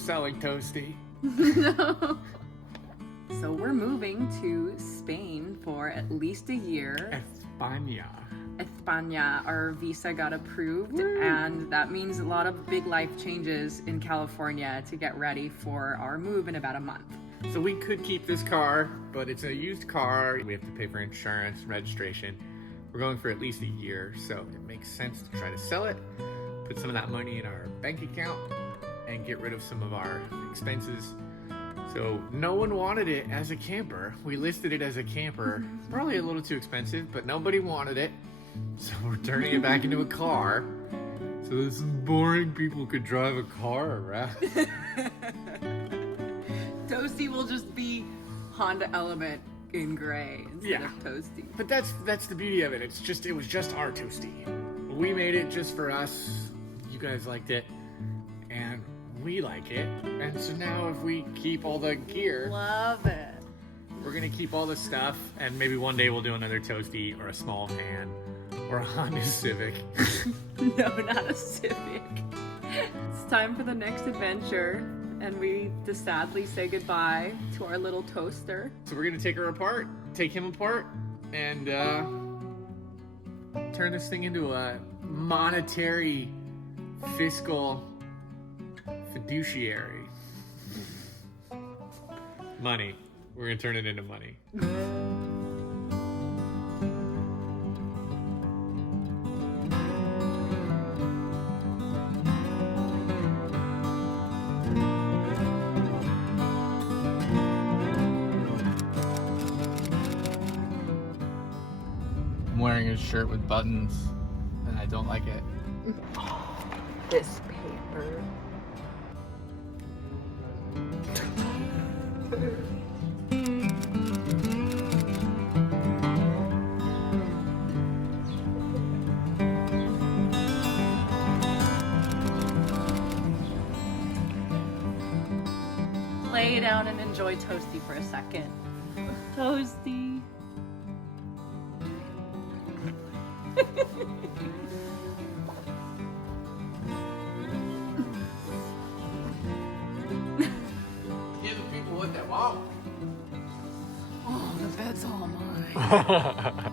selling Toastie. No. So we're moving to Spain for at least a year. España. España, our visa got approved, and that means a lot of big life changes in California to get ready for our move in about a month. So we could keep this car, but it's a used car. We have to pay for insurance, registration. We're going for at least a year, so it makes sense to try to sell it, put some of that money in our bank account, and get rid of some of our expenses. So no one wanted it as a camper. We listed it as a camper, probably a little too expensive, but nobody wanted it. So we're turning it back into a car. So those boring people could drive a car around. Toastie will just be Honda Element in gray instead of Toastie. But that's the beauty of it. It was just our Toastie. We made it just for us. You guys liked it, and we like it. And so now if we keep all the gear, Love it. we're gonna keep all the stuff, and maybe one day we'll do another Toastie or a small van or a Honda Civic. No, not a Civic. It's time for the next adventure, and we just sadly say goodbye to our little toaster. So we're gonna take him apart, and turn this thing into a monetary, fiscal, fiduciary. Money. We're gonna turn it into money. I'm wearing a shirt with buttons, and I don't like it. This paper. Lay down and enjoy Toastie for a second. Toastie. Give the people what they want. Oh, the bed's all mine.